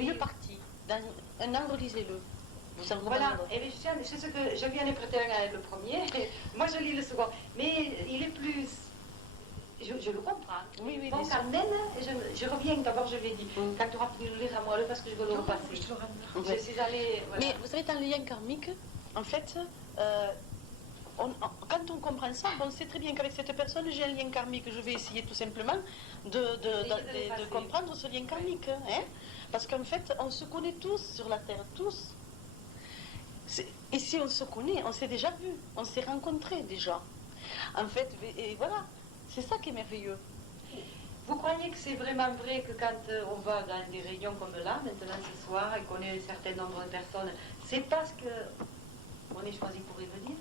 une partie, dans un an, relisez-le. Vous en Voilà, et c'est ce que je viens de prêter le premier, moi je lis le second, mais il est plus... Je le comprends. Oui, oui, bon, Carmen, je reviens, d'abord je l'ai dit, quand tu auras pu le lire à moi, parce que je veux le repasser. Je suis allée... Voilà. Mais vous savez, dans le lien karmique, en fait, quand on comprend ça, bon, c'est très bien qu'avec cette personne, j'ai un lien karmique. Je vais essayer tout simplement de comprendre ce lien karmique. Hein, parce qu'en fait, on se connaît tous sur la Terre, tous. Et si on se connaît, on s'est déjà vu, on s'est rencontrés déjà. En fait, et voilà, c'est ça qui est merveilleux. Vous croyez que c'est vraiment vrai que quand on va dans des réunions comme là, maintenant ce soir, et qu'on est un certain nombre de personnes, c'est parce qu'on est choisi pour y venir?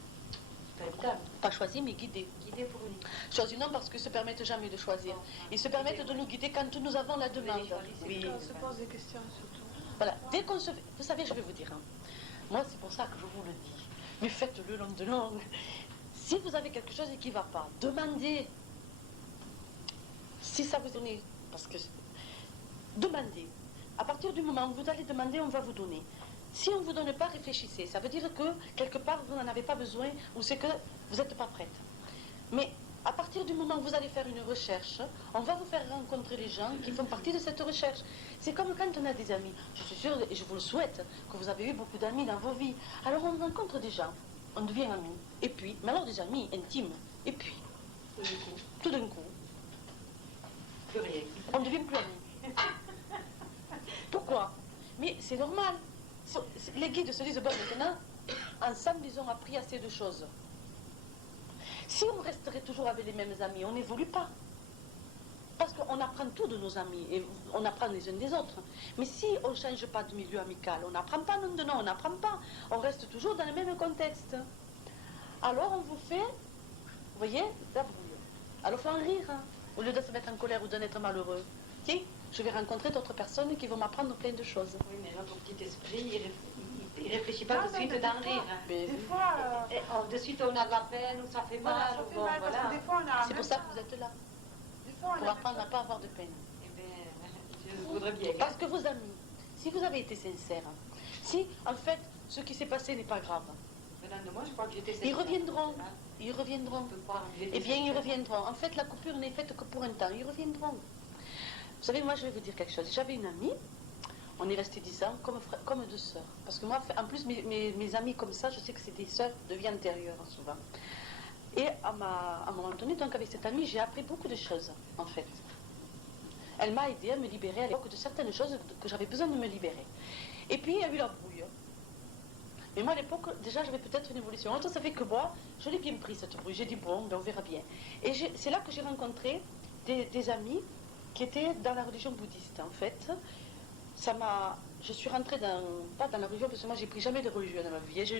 C'est pas évident. Pas choisi, mais guidé. Guidé pour venir. Choisi non, parce qu'ils ne se permettent jamais de choisir. Ils se permettent de nous guider quand nous avons la demande. Oui, on se pose des questions surtout. Voilà, dès qu'on se fait... Vous savez, je vais vous dire, hein, moi c'est pour ça que je vous le dis, mais faites-le long de long. Si vous avez quelque chose qui ne va pas, demandez. Si ça vous donne, parce que demandez. À partir du moment où vous allez demander, on va vous donner. Si on ne vous donne pas, réfléchissez. Ça veut dire que quelque part vous n'en avez pas besoin ou c'est que vous n'êtes pas prête. Mais à partir du moment où vous allez faire une recherche, on va vous faire rencontrer les gens qui font partie de cette recherche. C'est comme quand on a des amis. Je suis sûre, et je vous le souhaite, que vous avez eu beaucoup d'amis dans vos vies. Alors on rencontre des gens, on devient amis. Et puis, mais alors des amis intimes. Et puis, tout d'un coup, plus rien. On ne devient plus amis. Pourquoi? Mais c'est normal. Les guides se disent, bon, maintenant, ensemble, ils ont appris assez de choses. Si on resterait toujours avec les mêmes amis, on n'évolue pas. Parce qu'on apprend tout de nos amis, et on apprend les uns des autres. Mais si on ne change pas de milieu amical, on n'apprend pas, non, on n'apprend pas. On reste toujours dans le même contexte. Alors on vous fait, vous voyez, la brouille. Alors faut en rire, hein, au lieu de se mettre en colère ou d'en être malheureux. Tiens, je vais rencontrer d'autres personnes qui vont m'apprendre plein de choses. Oui, mais notre petit esprit, il ne réfléchit pas de suite dans rire. Des fois... de suite, on a de la peine, ou ça fait mal. Voilà, ça fait mal, parce que des fois, on a... C'est pour ça que vous êtes là. Des fois, Pour apprendre à ne pas avoir de peine. Eh bien, je voudrais bien. Parce que vos amis, si vous avez été sincère, si, en fait, ce qui s'est passé n'est pas grave, Moi, je crois que j'étais sincère. ils reviendront. Ils reviendront. Eh bien, ils reviendront. En fait, la coupure n'est faite que pour un temps. Ils reviendront. Vous savez, moi, je vais vous dire quelque chose. J'avais une amie, on est resté 10 ans, comme deux sœurs. Parce que moi, en plus, mes amis comme ça, je sais que c'est des sœurs de vie antérieure, souvent. Et à un moment donné, donc, avec cette amie, j'ai appris beaucoup de choses, en fait. Elle m'a aidé à me libérer à l'époque de certaines choses que j'avais besoin de me libérer. Et puis, il y a eu la brouille. Mais moi, à l'époque, déjà, j'avais peut-être une évolution. Autre, ça fait que moi, je l'ai bien pris, cette brouille. J'ai dit, bon, ben, on verra bien. Et c'est là que j'ai rencontré des amis qui étaient dans la religion bouddhiste. En fait, je suis rentrée pas dans la religion, parce que moi, j'ai pris jamais de religion dans ma vie. Je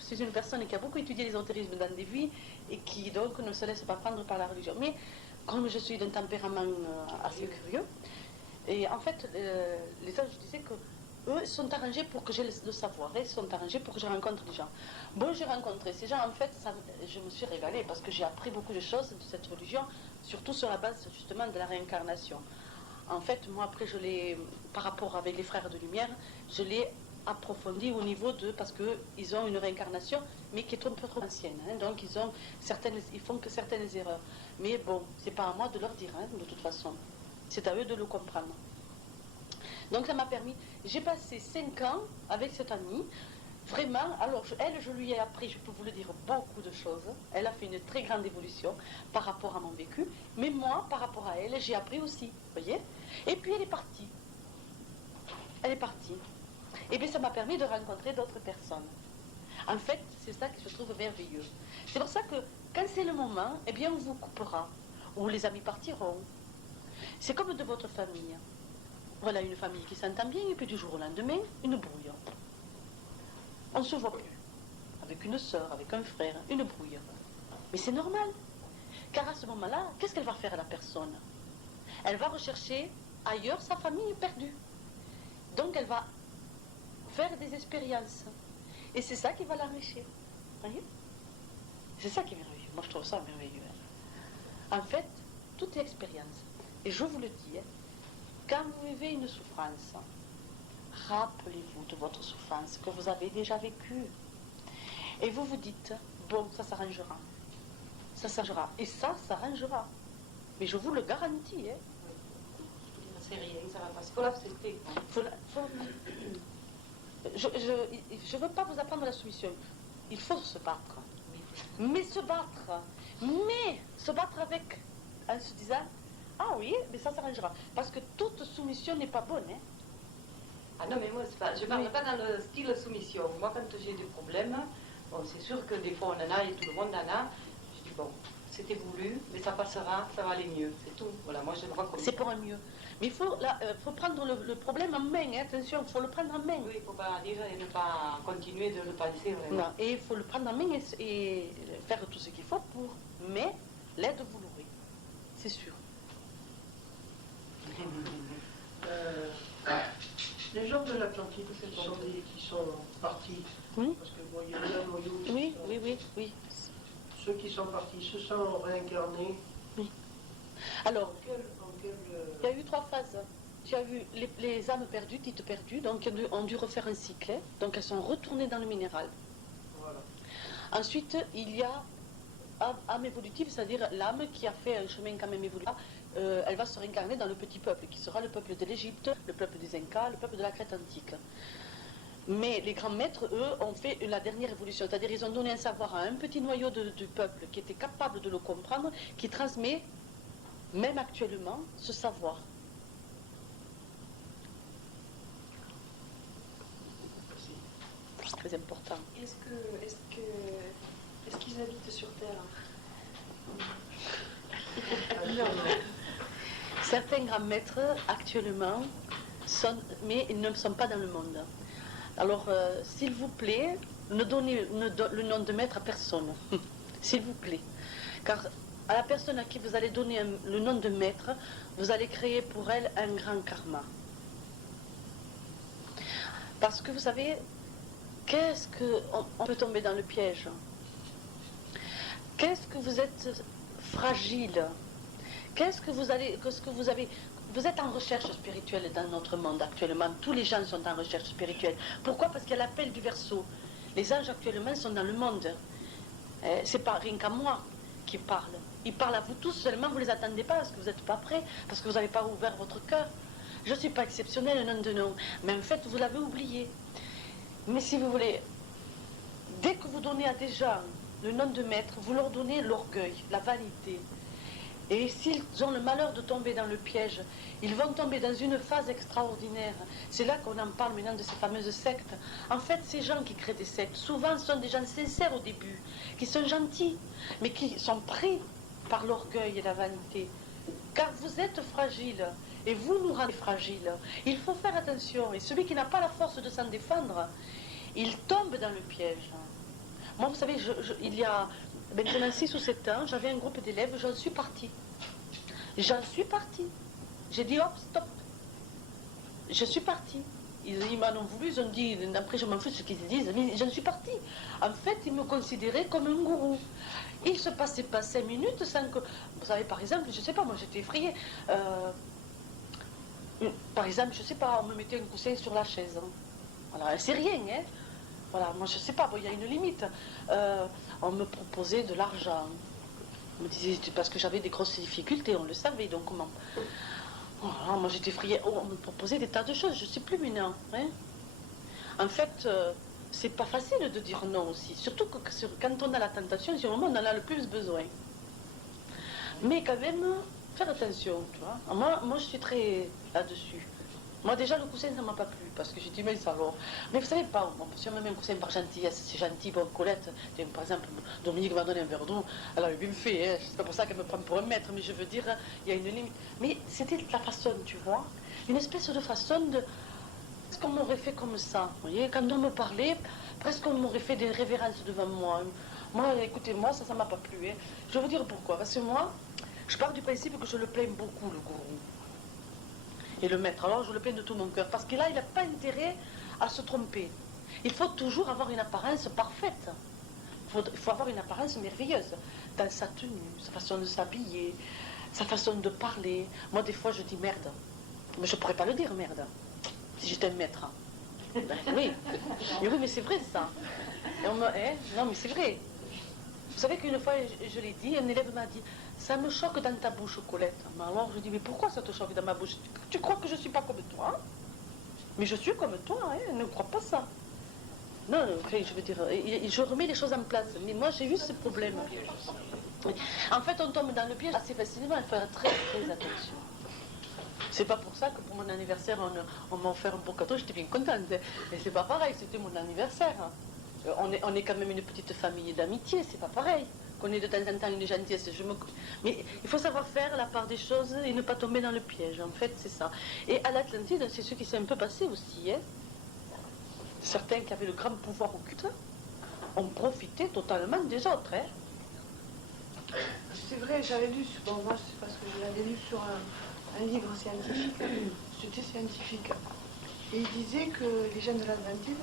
suis une personne qui a beaucoup étudié l'ésotérisme dans des vies et qui, donc, ne se laisse pas prendre par la religion. Mais, comme je suis d'un tempérament assez curieux, et en fait, les anges disaient que eux sont arrangés pour que j'ai le savoir, ils sont arrangés pour que je rencontre des gens. Bon, j'ai rencontré ces gens, en fait, je me suis régalée parce que j'ai appris beaucoup de choses de cette religion, surtout sur la base justement de la réincarnation. En fait, moi après, par rapport avec les frères de lumière, je l'ai approfondi au niveau de, parce qu'ils ont une réincarnation, mais qui est un peu trop ancienne, hein, donc ils font que certaines erreurs. Mais bon, c'est pas à moi de leur dire, hein, de toute façon. C'est à eux de le comprendre. Donc ça m'a permis, j'ai passé 5 ans avec cette amie, vraiment, alors elle, je lui ai appris, je peux vous le dire, beaucoup de choses. Elle a fait une très grande évolution par rapport à mon vécu, mais moi, par rapport à elle, j'ai appris aussi, vous voyez. Et puis elle est partie. Elle est partie. Et bien ça m'a permis de rencontrer d'autres personnes. En fait, c'est ça que je trouve merveilleux. C'est pour ça que, quand c'est le moment, eh bien on vous coupera, ou les amis partiront. C'est comme de votre famille. Voilà une famille qui s'entend bien, et puis du jour au lendemain, une brouille. On ne se voit plus. Avec une sœur, avec un frère, une brouille. Mais c'est normal. Car à ce moment-là, qu'est-ce qu'elle va faire la personne? Elle va rechercher ailleurs sa famille perdue. Donc elle va faire des expériences. Et c'est ça qui va l'enrichir. Voyez? C'est ça qui est merveilleux. Moi je trouve ça merveilleux. En fait, tout est expérience. Et je vous le dis, Quand vous vivez une souffrance, rappelez-vous de votre souffrance que vous avez déjà vécue. Et vous vous dites, bon, ça s'arrangera. Ça s'arrangera. Et ça s'arrangera. Mais je vous le garantis. Hein. C'est rien, ça va passer. Il faut l'accepter. Je ne veux pas vous apprendre la soumission. Il faut se battre. Mais se battre avec, en se disant, ah oui, mais ça s'arrangera. Parce que toute soumission n'est pas bonne. Hein. Ah non, mais moi, je ne parle pas dans le style soumission. Moi, quand j'ai des problèmes, bon, c'est sûr que des fois on en a et tout le monde en a. Je dis, bon, c'était voulu, mais ça passera, ça va aller mieux. C'est tout. Voilà, moi, je le vois comme ça. C'est pour un mieux. Mais il faut prendre le problème en main, hein. Attention, il faut le prendre en main. Oui, il ne faut pas dire et ne pas continuer de le penser vraiment. Non, et il faut le prendre en main et faire tout ce qu'il faut pour. Mais l'aide, vous l'aurez. C'est sûr. Les gens de l'Atlantique qui sont partis, Oui. parce que bon, il y a un noyau. Oui. Ceux qui sont partis se sont réincarnés. Oui. Alors, En quel, il y a eu 3 phases. Tu as vu les âmes perdues, dites perdues, donc elles ont dû refaire un cycle. Hein. Donc elles sont retournées dans le minéral. voilà. Ensuite, il y a âme évolutive, c'est-à-dire l'âme qui a fait un chemin quand même évolutif. Elle va se réincarner dans le petit peuple, qui sera le peuple de l'Égypte, le peuple des Incas, le peuple de la Crète antique. Mais les grands maîtres, eux, ont fait la dernière évolution, c'est-à-dire ils ont donné un savoir à un petit noyau du peuple qui était capable de le comprendre, qui transmet, même actuellement, ce savoir. C'est très important. Est-ce qu'ils habitent sur Terre? Certains grands maîtres, actuellement, mais ils ne sont pas dans le monde. Alors, s'il vous plaît, ne donnez le nom de maître à personne. S'il vous plaît. Car à la personne à qui vous allez donner le nom de maître, vous allez créer pour elle un grand karma. Parce que vous savez, qu'est-ce qu'on peut tomber dans le piège? Qu'est-ce que vous êtes fragile? Qu'est-ce que vous avez? Vous êtes en recherche spirituelle dans notre monde actuellement. Tous les gens sont en recherche spirituelle. Pourquoi? Parce qu'il y a l'appel du Verseau. Les anges actuellement sont dans le monde. C'est pas rien qu'à moi qui parle. Ils parlent à vous tous, seulement vous ne les attendez pas parce que vous n'êtes pas prêts, parce que vous n'avez pas ouvert votre cœur. Je ne suis pas exceptionnelle, nom de nom, mais en fait vous l'avez oublié. Mais si vous voulez, dès que vous donnez à des gens le nom de maître, vous leur donnez l'orgueil, la vanité. Et s'ils ont le malheur de tomber dans le piège, ils vont tomber dans une phase extraordinaire. C'est là qu'on en parle maintenant de ces fameuses sectes. En fait, ces gens qui créent des sectes, souvent sont des gens sincères au début, qui sont gentils, mais qui sont pris par l'orgueil et la vanité. Car vous êtes fragile, et vous nous rendez fragiles. Il faut faire attention, et celui qui n'a pas la force de s'en défendre, il tombe dans le piège. Moi, vous savez, il y a maintenant 6 ou 7 ans, j'avais un groupe d'élèves, j'en suis partie. J'en suis partie. J'ai dit, hop, stop. Je suis partie. Ils m'en ont voulu, ils ont dit, après je m'en fous de ce qu'ils disent, mais j'en suis partie. En fait, ils me considéraient comme un gourou. Il ne se passait pas 5 minutes sans que... Vous savez, par exemple, je ne sais pas, moi j'étais effrayée. Par exemple, je ne sais pas, on me mettait un coussin sur la chaise. Hein. Voilà, c'est rien, hein. Voilà, moi je ne sais pas, il y a une limite. On me proposait de l'argent. On me disait, parce que j'avais des grosses difficultés, on le savait, donc comment. Voilà, moi j'étais effrayée. Oh, on me proposait des tas de choses, je ne sais plus maintenant. Hein. En fait, c'est pas facile de dire non aussi. Surtout que quand on a la tentation, c'est au moment où on en a le plus besoin. Mais quand même, faire attention, tu vois. Moi je suis très là-dessus. Moi déjà le coussin ça m'a pas plu parce que j'ai dit mais ça alors. Mais vous savez pas, bon, si on me met un coussin par gentillesse, c'est gentil, bon Colette, par exemple Dominique m'a donné un verre d'eau, elle avait bien fait, hein, c'est pas pour ça qu'elle me prend pour un maître, mais je veux dire, il y a une limite. Mais c'était la façon, tu vois, une espèce de façon de... Est-ce qu'on m'aurait fait comme ça, vous voyez, quand on me parlait, presque on m'aurait fait des révérences devant moi. Moi, écoutez-moi, ça m'a pas plu. Hein. Je vais vous dire pourquoi, parce que moi, je pars du principe que je le plains beaucoup, le gourou. Et le maître, alors je le plains de tout mon cœur, parce que là, il n'a pas intérêt à se tromper. Il faut toujours avoir une apparence parfaite. Il faut avoir une apparence merveilleuse, dans sa tenue, sa façon de s'habiller, sa façon de parler. Moi, des fois, je dis merde. Mais je pourrais pas le dire, merde. Si j'étais un maître. Ben, oui. Mais oui, mais c'est vrai ça. Et non, mais c'est vrai. Vous savez qu'une fois, je l'ai dit, un élève m'a dit, ça me choque dans ta bouche, Colette. Mais alors je dis, mais pourquoi ça te choque dans ma bouche? Tu crois que je suis pas comme toi? Mais je suis comme toi, hein, ne crois pas ça. Non, je veux dire, je remets les choses en place. Mais moi, j'ai eu ce problème. En fait, on tombe dans le piège assez facilement. Il faut faire très, très attention. C'est pas pour ça que pour mon anniversaire, on m'a offert un beau cadeau, j'étais bien contente. Mais c'est pas pareil, c'était mon anniversaire. On est quand même une petite famille d'amitié, c'est pas pareil. Qu'on ait de temps en temps une gentillesse. Mais il faut savoir faire la part des choses et ne pas tomber dans le piège. En fait, c'est ça. Et à l'Atlantide, c'est ce qui s'est un peu passé aussi. Hein. Certains qui avaient le grand pouvoir occulte ont profité totalement des autres. Hein. C'est vrai, j'avais lu, bon moi c'est parce que je l'avais lu sur un livre scientifique, c'était scientifique. Et il disait que les gens de l'Atlantide,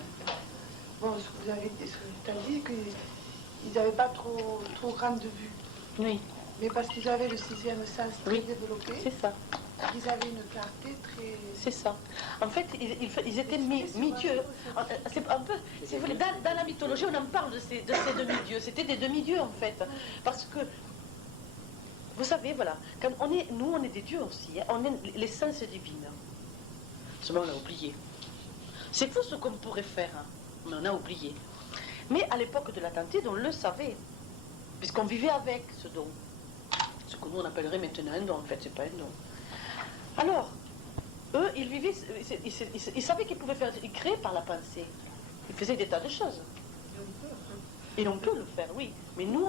bon, ce que tu as dit, qu'ils n'avaient pas trop grande vue. Oui. Mais parce qu'ils avaient le sixième sens très développé. C'est ça. Ils avaient une clarté très... C'est ça. En fait, ils étaient mi-dieux. C'est un peu, si vous voulez, dans la mythologie, on en parle de ces demi-dieux. C'était des demi-dieux, en fait. Parce que, vous savez, voilà, quand nous, on est des dieux aussi. Hein, on est l'essence divine. Seulement, on a oublié. C'est fou ce qu'on pourrait faire, hein, mais on a oublié. Mais à l'époque de l'Atlantide, on le savait. Puisqu'on vivait avec ce don. Ce que nous, on appellerait maintenant un don. En fait, c'est pas un don. Alors, eux, ils vivaient, ils savaient qu'ils pouvaient faire, ils créaient par la pensée. Ils faisaient des tas de choses. Et on peut le faire, oui. Mais nous,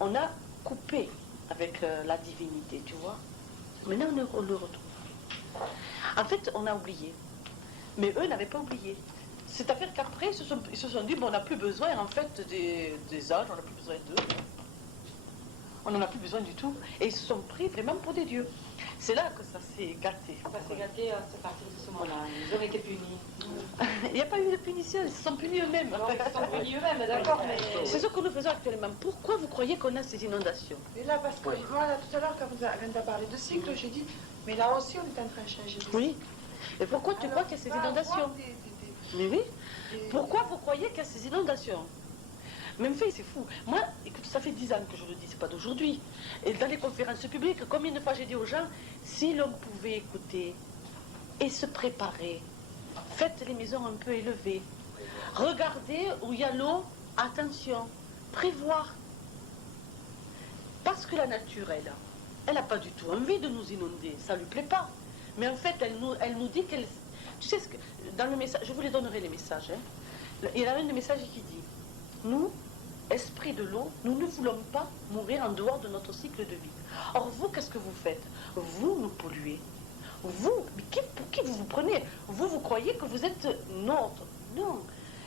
on a coupé avec la divinité, tu vois. Maintenant, on le retrouve. En fait, on a oublié. Mais eux n'avaient pas oublié. C'est-à-dire qu'après, ils se sont dit, bon, on n'a plus besoin, en fait, des âges, on n'a plus besoin d'eux. On n'en a plus besoin du tout. Et ils se sont pris vraiment pour des dieux. C'est là que ça s'est gâté. Ça s'est gâté à partir de ce moment-là. Ils ont été punis. Il n'y a pas eu de punition, ils se sont punis eux-mêmes. Alors, ils se sont punis eux-mêmes, d'accord, mais... C'est ce que nous faisons actuellement. Pourquoi vous croyez qu'on a ces inondations? Mais là, parce que moi, là, tout à l'heure, quand tu as parlé de cycle, j'ai dit, mais là aussi, on est en train de changer de cycle. Oui. Et pourquoi tu crois qu'il y a ces inondations? Mais oui. Pourquoi vous croyez qu'il y a ces inondations? Même fait, c'est fou. Moi, écoute, ça fait 10 ans que je le dis, c'est pas d'aujourd'hui. Et dans les conférences publiques, combien de fois j'ai dit aux gens, si l'on pouvait écouter et se préparer, faites les maisons un peu élevées, regardez où il y a l'eau, attention, prévoir. Parce que la nature, elle n'a pas du tout envie de nous inonder, ça lui plaît pas. Mais en fait, elle nous dit qu'elle... Tu sais, dans le message, je vous les donnerai les messages. Hein. Il y a un des messages qui dit, nous, esprit de l'eau, nous ne voulons pas mourir en dehors de notre cycle de vie. Or, vous, qu'est-ce que vous faites? Vous nous polluez. Vous, pour qui vous vous prenez? Vous croyez que vous êtes nôtre. Non.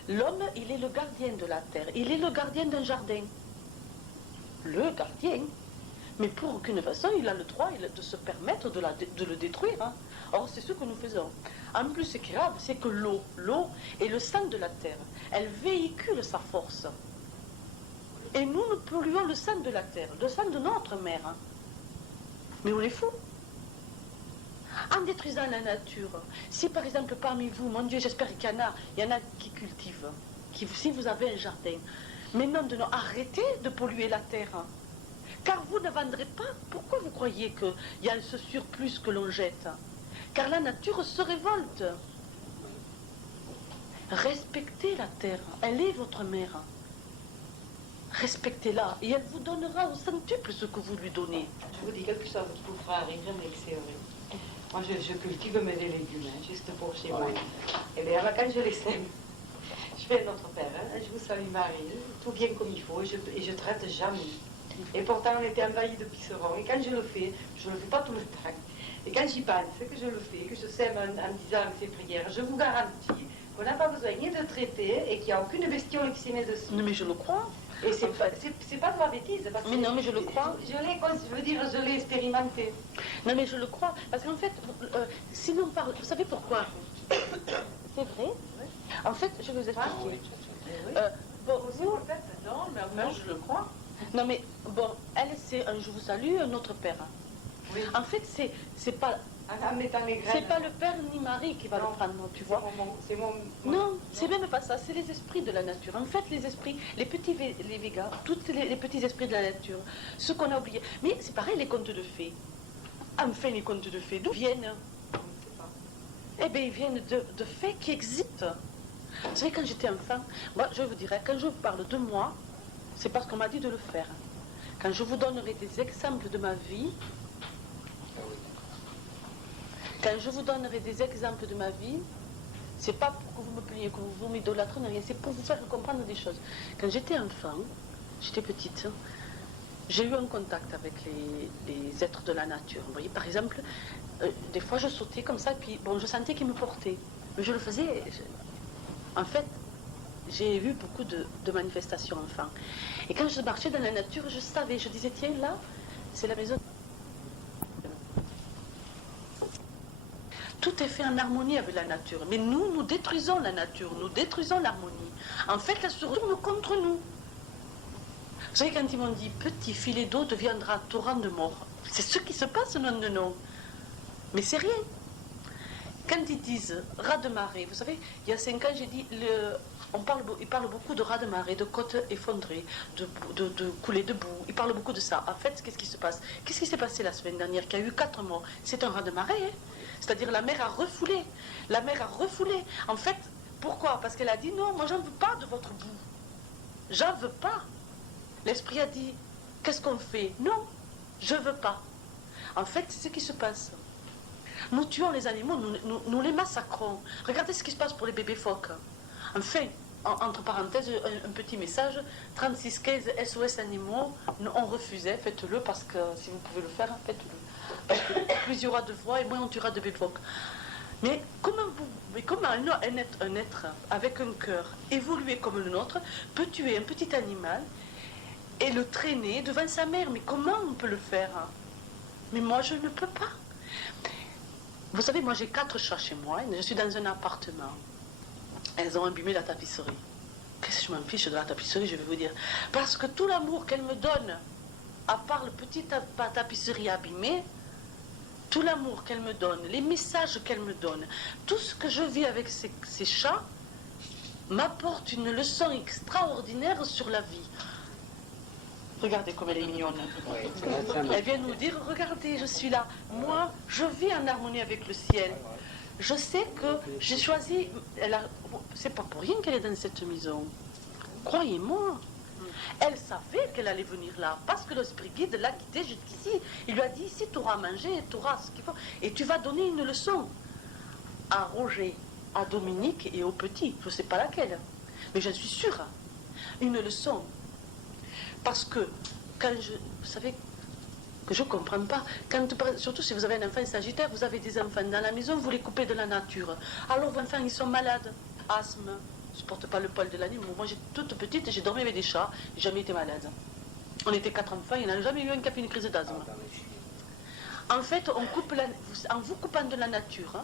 L'homme, il est le gardien de la terre. Il est le gardien d'un jardin. Le gardien. Mais pour aucune façon, il a le droit de se permettre de le détruire. Hein. Or, c'est ce que nous faisons. En plus, ce qui est grave, c'est que l'eau est le sang de la terre. Elle véhicule sa force. Et nous polluons le sang de la terre, le sang de notre mère. Hein. Mais on est fous. En détruisant la nature, si par exemple parmi vous, mon Dieu, j'espère qu'il y en a qui cultivent, si vous avez un jardin, mais non, arrêtez de polluer la terre. Hein. Car vous ne vendrez pas. Pourquoi vous croyez qu'il y a ce surplus que l'on jette? Car la nature se révolte. Respectez la terre. Elle est votre mère. Respectez-la et elle vous donnera au centuple ce que vous lui donnez. Je vous dis quelque chose qui vous fera rire, mais que c'est vrai. Moi, je cultive mes légumes, hein, juste pour chez moi. Et bien, quand je les sème, je fais notre père. Hein, je vous salue Marie, tout bien comme il faut, et je traite jamais. Et pourtant, on était envahis de pucerons. Et quand je le fais pas tout le temps. Et quand j'y pense, que je le fais, que je sème en disant ces prières, je vous garantis qu'on n'a pas besoin ni de traiter et qu'il n'y a aucune bestiole qui s'y met dessus. Non, mais je le crois. Et c'est pas de la bêtise. Parce mais non, mais je le crois. Je l'ai expérimenté. Non, mais je le crois. Parce qu'en fait, sinon on parle. Vous savez pourquoi? C'est vrai. En fait, je vais vous expliquer. Oui. Bon, vous... Non, mais enfin, je le crois. Non, mais bon, elle, c'est un je vous salue, un autre père. Oui. En fait, c'est pas En mettant les graines. C'est pas le père ni Marie qui va Non. le prendre, tu vois. C'est mon... Non, c'est même pas ça, c'est les esprits de la nature. En fait, les esprits, les Végas, tous les petits esprits de la nature, ceux qu'on a oubliés. Mais c'est pareil, les contes de fées. Enfin, les contes de fées, d'où viennent? Je ne sais pas. Eh bien, ils viennent de faits qui existent. Vous savez, quand j'étais enfant, moi, je vous dirais, quand je vous parle de moi, c'est parce qu'on m'a dit de le faire. Quand je vous donnerai des exemples de ma vie, quand je vous donnerai des exemples de ma vie, c'est pas pour que vous me plaigniez, que vous m'idolâtrez, rien, c'est pour vous faire comprendre des choses. Quand j'étais enfant, j'étais petite, j'ai eu un contact avec les êtres de la nature. Vous voyez, par exemple, des fois je sautais comme ça, et puis bon, je sentais qu'ils me portaient. Mais je le faisais. En fait, j'ai eu beaucoup de manifestations enfant. Et quand je marchais dans la nature, je savais, je disais, tiens, là, c'est la maison. Tout est fait en harmonie avec la nature. Mais nous détruisons la nature, nous détruisons l'harmonie. En fait, elle se retourne contre nous. Vous savez, quand ils m'ont dit, petit filet d'eau deviendra torrent de mort, c'est ce qui se passe, non de non. Mais c'est rien. Quand ils disent raz de marée, vous savez, il y a 5 ans, j'ai dit, ils parlent beaucoup de raz de marée, de côtes effondrées, de coulées de boue. Ils parlent beaucoup de ça. En fait, qu'est-ce qui se passe? Qu'est-ce qui s'est passé la semaine dernière, qui a eu 4 morts? C'est un raz de marée, hein. C'est-à-dire la mer a refoulé. La mer a refoulé. En fait, pourquoi? Parce qu'elle a dit, non, moi, j'en veux pas de votre boue. J'en veux pas. L'esprit a dit, qu'est-ce qu'on fait? Non, je veux pas. En fait, c'est ce qui se passe. Nous tuons les animaux, nous les massacrons. Regardez ce qui se passe pour les bébés phoques. Enfin, entre parenthèses, un petit message, 3615 SOS animaux, on refusait, faites-le parce que si vous pouvez le faire, faites-le. Parce que plus il y aura de voix et moins on tuera de bébés phoques. Mais comment un être avec un cœur évolué comme le nôtre peut tuer un petit animal et le traîner devant sa mère? Mais comment on peut le faire? Mais moi, je ne peux pas. Vous savez, moi, j'ai 4 chats chez moi. Je suis dans un appartement. Elles ont abîmé la tapisserie. Qu'est-ce que je m'en fiche de la tapisserie, je vais vous dire. Parce que tout l'amour qu'elles me donnent, à part le petit tapisserie abîmée, tout l'amour qu'elles me donnent, les messages qu'elles me donnent, tout ce que je vis avec ces chats, m'apporte une leçon extraordinaire sur la vie. Regardez comme elle est mignonne. Elle vient nous dire, regardez, je suis là. Moi, je vis en harmonie avec le ciel. Je sais que j'ai choisi... C'est pas pour rien qu'elle est dans cette maison. Croyez-moi. Elle savait qu'elle allait venir là, parce que l'esprit guide l'a quittée jusqu'ici. Il lui a dit, ici, tu auras à manger, tu auras ce qu'il faut. Et tu vas donner une leçon à Roger, à Dominique et au petit. Je ne sais pas laquelle. Mais j'en suis sûre. Une leçon. Parce que, vous savez, que je ne comprends pas, surtout si vous avez un enfant sagittaire, vous avez des enfants dans la maison, vous les coupez de la nature. Alors vos enfants, ils sont malades, asthme, je ne supporte pas le poil de la nuit. Moi, j'étais toute petite, j'ai dormi avec des chats, j'ai jamais été malade. On était 4 enfants, il n'y en a jamais eu un qui a fait une crise d'asthme. En fait, en vous coupant de la nature,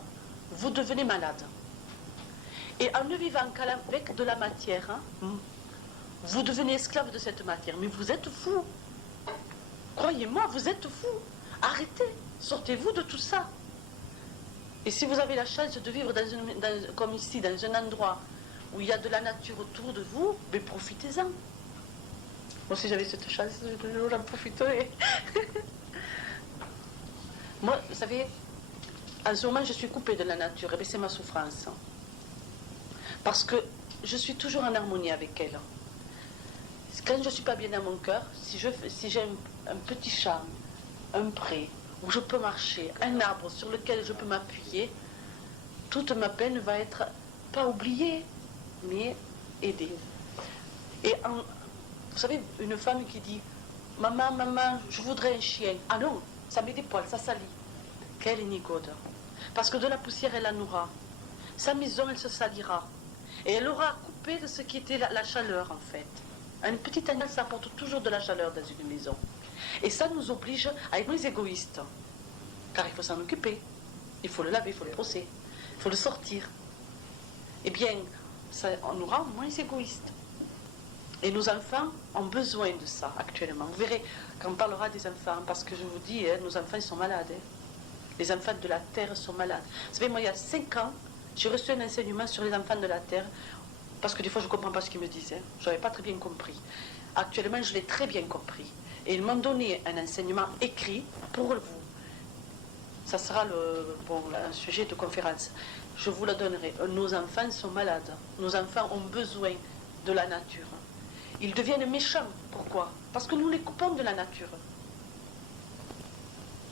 vous devenez malade. Et en ne vivant qu'avec de la matière, vous devenez esclave de cette matière. Mais vous êtes fous. Croyez-moi, vous êtes fous. Arrêtez. Sortez-vous de tout ça. Et si vous avez la chance de vivre comme ici, dans un endroit où il y a de la nature autour de vous, mais profitez-en. Moi, si j'avais cette chance, j'en profiterais. Moi, vous savez, en ce moment, je suis coupée de la nature. Et c'est ma souffrance. Parce que je suis toujours en harmonie avec elle. Quand je ne suis pas bien dans mon cœur, si j'ai un petit champ, un pré, où je peux marcher, un arbre sur lequel je peux m'appuyer, toute ma peine va être, pas oubliée, mais aidée. Et vous savez, une femme qui dit, maman, je voudrais un chien. Ah non, ça met des poils, ça salit. Quelle nigaude. Parce que de la poussière, elle en aura. Sa maison, elle se salira. Et elle aura coupé de ce qui était la chaleur, en fait. Un petit animal, ça apporte toujours de la chaleur dans une maison. Et ça nous oblige à être moins égoïstes. Car il faut s'en occuper. Il faut le laver, il faut le brosser. Il faut le sortir. Eh bien, ça, on nous rend moins égoïstes. Et nos enfants ont besoin de ça actuellement. Vous verrez quand on parlera des enfants, parce que je vous dis, nos enfants ils sont malades. Les enfants de la terre sont malades. Vous savez, moi, il y a 5 ans, j'ai reçu un enseignement sur les enfants de la terre, parce que des fois, je ne comprends pas ce qu'ils me disaient. Je n'avais pas très bien compris. Actuellement, je l'ai très bien compris. Et ils m'ont donné un enseignement écrit pour vous. Ça sera le sujet de conférence. Je vous le donnerai. Nos enfants sont malades. Nos enfants ont besoin de la nature. Ils deviennent méchants. Pourquoi? Parce que nous les coupons de la nature.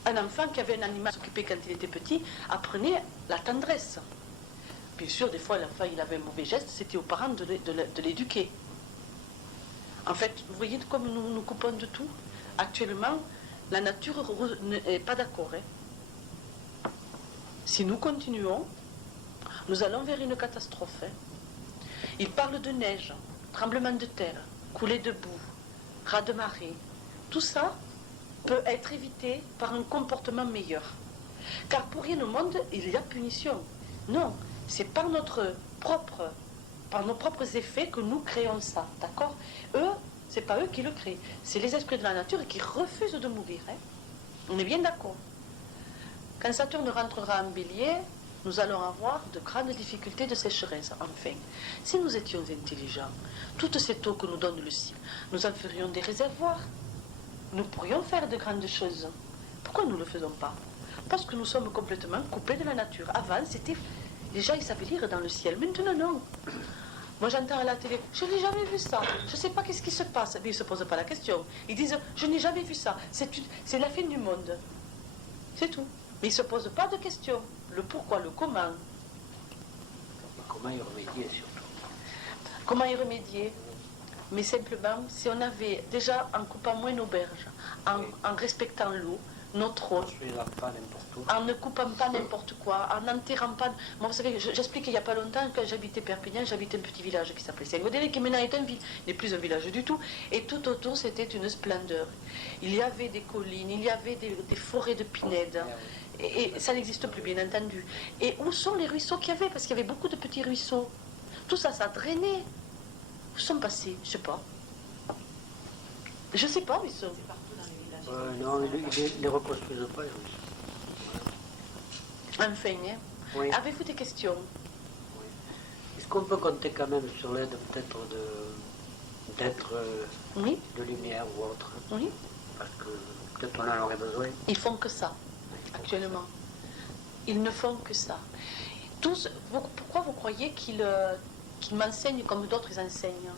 Un enfant qui avait un animal à s'occuper quand il était petit apprenait la tendresse. Bien sûr, des fois, l'enfant il avait un mauvais geste, c'était aux parents de l'éduquer. En fait, vous voyez comme nous nous coupons de tout. Actuellement, la nature n'est pas d'accord. Si nous continuons, nous allons vers une catastrophe. Il parle de neige, tremblement de terre, coulée de boue, raz de marée. Tout ça peut être évité par un comportement meilleur. Car pour rien au monde, il y a punition. Non, c'est par nos propres effets que nous créons ça, d'accord? Eux, c'est pas eux qui le créent, c'est les esprits de la nature qui refusent de mourir. On est bien d'accord. Quand Saturne rentrera en Bélier, nous allons avoir de grandes difficultés de sécheresse. Enfin, si nous étions intelligents, toute cette eau que nous donne le ciel, nous en ferions des réservoirs. Nous pourrions faire de grandes choses. Pourquoi nous ne le faisons pas? Parce que nous sommes complètement coupés de la nature. Avant, c'était... Les gens, ils savaient lire dans le ciel. Maintenant, non. Moi, j'entends à la télé, je n'ai jamais vu ça. Je ne sais pas qu'est-ce qui se passe. Mais ils ne se posent pas la question. Ils disent, je n'ai jamais vu ça. C'est la fin du monde. C'est tout. Mais ils ne se posent pas de questions. Le pourquoi, le comment. Et comment y remédier surtout? Comment y remédier? Mais simplement, si on avait, déjà en coupant moins nos berges, en respectant l'eau, notre eau, en ne coupant pas n'importe quoi, en n'enterrant pas... Moi, vous savez, j'explique qu'il n'y a pas longtemps, quand j'habitais Perpignan, j'habitais un petit village qui s'appelait Saint-Gaudélé, qui maintenant n'est plus un village du tout, et tout autour, c'était une splendeur. Il y avait des collines, il y avait des forêts de pinèdes, et ça n'existe plus, bien entendu. Et où sont les ruisseaux qu'il y avait? Parce qu'il y avait beaucoup de petits ruisseaux. Tout ça, ça drainait. Où sont passés? Je ne sais pas. Je ne sais pas où ils sont. Non, ils ne les reconstruisent pas. Enfin, Oui. Avez-vous des questions? Oui. Est-ce qu'on peut compter quand même sur l'aide peut-être d'être Oui, de lumière ou autre? oui. Parce que peut-être on en aurait besoin. Ils font que ça, actuellement. Ils ne font que ça. Pourquoi vous croyez qu'ils m'enseignent comme d'autres enseignent?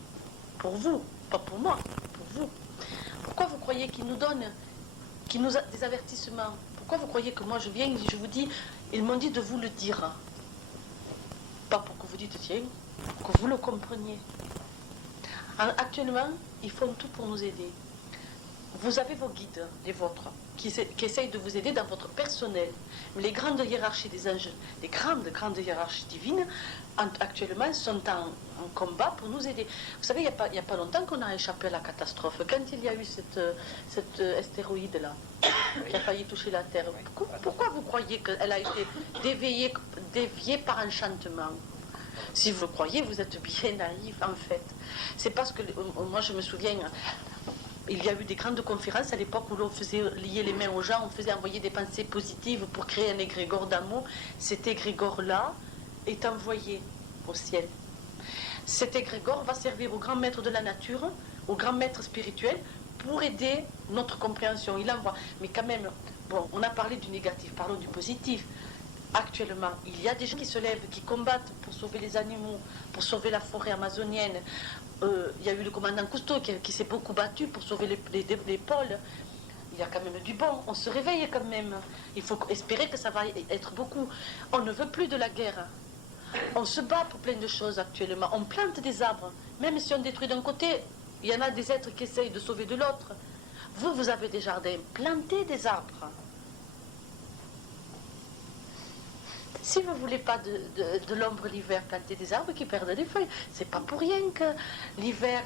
Pour vous, pas pour moi, pour vous. Pourquoi vous croyez qu'ils nous donnent des avertissements? Pourquoi vous croyez que moi je viens et je vous dis, ils m'ont dit de vous le dire? Pas pour que vous dites, tiens, pour que vous le compreniez. Actuellement, ils font tout pour nous aider. Vous avez vos guides, les vôtres, qui essayent de vous aider dans votre personnel. Mais les grandes hiérarchies des anges, les grandes hiérarchies divines, actuellement, sont en combat pour nous aider. Vous savez, il n'y a pas longtemps qu'on a échappé à la catastrophe. Quand il y a eu cet astéroïde-là, qui a failli toucher la Terre, pourquoi vous croyez qu'elle a été déviée par enchantement? Si vous le croyez, vous êtes bien naïf, en fait. C'est parce que, moi je me souviens... Il y a eu des grandes conférences à l'époque où l'on faisait lier les mains aux gens, on faisait envoyer des pensées positives pour créer un égrégore d'amour. Cet égrégore-là est envoyé au ciel. Cet égrégore va servir au grand maître de la nature, au grand maître spirituel, pour aider notre compréhension. Il envoie. Mais quand même, bon, on a parlé du négatif, parlons du positif. Actuellement, il y a des gens qui se lèvent, qui combattent pour sauver les animaux, pour sauver la forêt amazonienne. Il y a eu le commandant Cousteau qui s'est beaucoup battu pour sauver les pôles. Il y a quand même du bon, on se réveille quand même. Il faut espérer que ça va être beaucoup. On ne veut plus de la guerre. On se bat pour plein de choses actuellement. On plante des arbres. Même si on détruit d'un côté, il y en a des êtres qui essayent de sauver de l'autre. Vous avez des jardins, plantez des arbres. Si vous ne voulez pas de l'ombre l'hiver, plantez des arbres qui perdent les feuilles. C'est pas pour rien que l'hiver,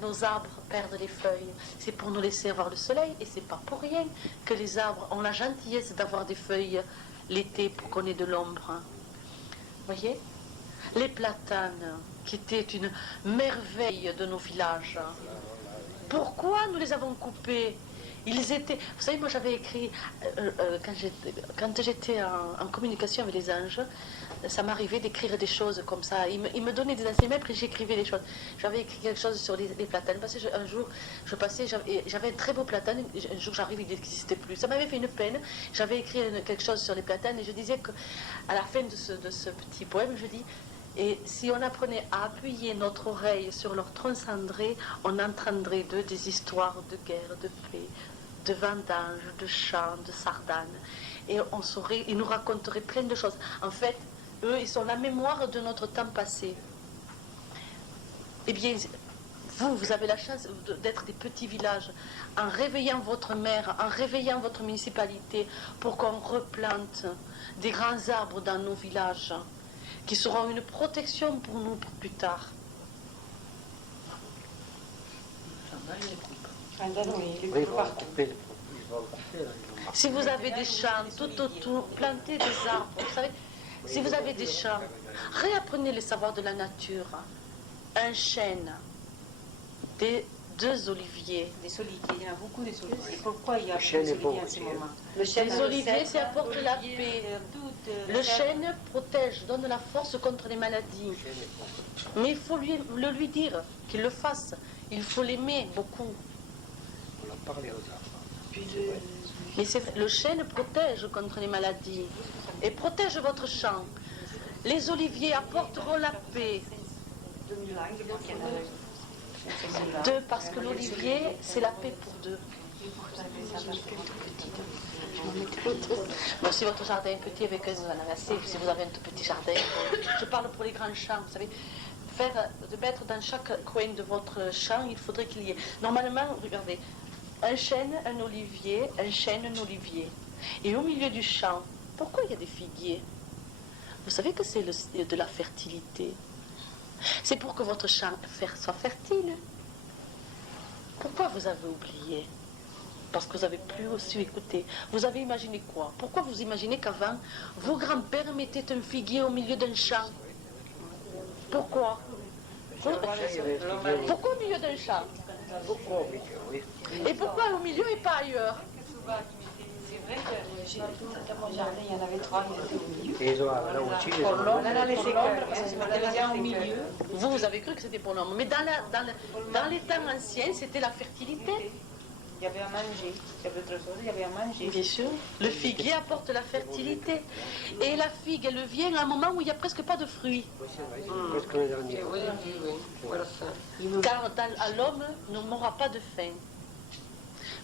nos arbres perdent les feuilles. C'est pour nous laisser avoir le soleil. Et c'est pas pour rien que les arbres ont la gentillesse d'avoir des feuilles l'été pour qu'on ait de l'ombre. Vous voyez? Les platanes, qui étaient une merveille de nos villages. Pourquoi nous les avons coupés? Ils étaient... Vous savez, moi j'avais écrit, quand j'étais en communication avec les anges, ça m'arrivait d'écrire des choses comme ça. Ils me donnaient des enseignements, après j'écrivais des choses. J'avais écrit quelque chose sur les platanes, parce que un jour, je passais, j'avais un très beau platane, un jour j'arrive, il n'existait plus. Ça m'avait fait une peine. J'avais écrit quelque chose sur les platanes, et je disais qu'à la fin de ce petit poème, je dis... Et si on apprenait à appuyer notre oreille sur leur tronc cendré, on entendrait d'eux des histoires de guerre, de paix, de vendanges, de chants, de sardanes. Et ils nous raconteraient plein de choses. En fait, eux, ils sont la mémoire de notre temps passé. Eh bien, vous avez la chance d'être des petits villages. En réveillant votre maire, en réveillant votre municipalité, pour qu'on replante des grands arbres dans nos villages, qui seront une protection pour nous pour plus tard. Oui, ils vont couper. Si vous avez des champs tout autour, plantez des arbres. Vous savez, si vous avez des champs, réapprenez les savoirs de la nature. Un chêne, deux oliviers. Des oliviers, il y en a beaucoup des oliviers. Pourquoi il y a Le chêne des est beau oliviers en ce aussi, moment Les oliviers, ça apporte la paix. Le chêne protège, donne la force contre les maladies. Mais il faut le lui dire, qu'il le fasse. Il faut l'aimer beaucoup. On en parlait aux enfants. Mais le chêne protège contre les maladies et protège votre champ. Les oliviers apporteront la paix. Deux, parce que l'olivier, c'est la paix pour deux. Bon, si votre jardin est petit, avec vous en avez assez. Si vous avez un tout petit jardin, je parle pour les grands champs, vous savez. De mettre dans chaque coin de votre champ, il faudrait qu'il y ait. Normalement, regardez, un chêne, un olivier, un chêne, un olivier. Et au milieu du champ, pourquoi il y a des figuiers? Vous savez que c'est de la fertilité. C'est pour que votre champ soit fertile. Pourquoi vous avez oublié? Parce que vous n'avez plus aussi écouté. Vous avez imaginé quoi? Pourquoi vous imaginez qu'avant, vos grands-pères mettaient un figuier au milieu d'un champ? Pourquoi? Pourquoi au milieu d'un champ? Pourquoi au milieu, oui. Et pourquoi au milieu et pas ailleurs? C'est vrai que dans mon jardin, il y en avait 3, ils étaient au milieu. Et ils ont là au-dessus, ils ont On en a laissé qu'un, parce que c'était bien au milieu. Vous avez cru que c'était pour l'homme. Mais dans les temps anciens, c'était la fertilité. Il y avait à manger. Il y avait autre chose, il y avait à manger. Bien sûr. Le figuier apporte la fertilité. Et la figue, elle vient à un moment où il n'y a presque pas de fruits. Oui, c'est vrai, c'est presque le dernier. Oui, oui, oui. Voilà ça. Car l'homme ne mourra pas de faim.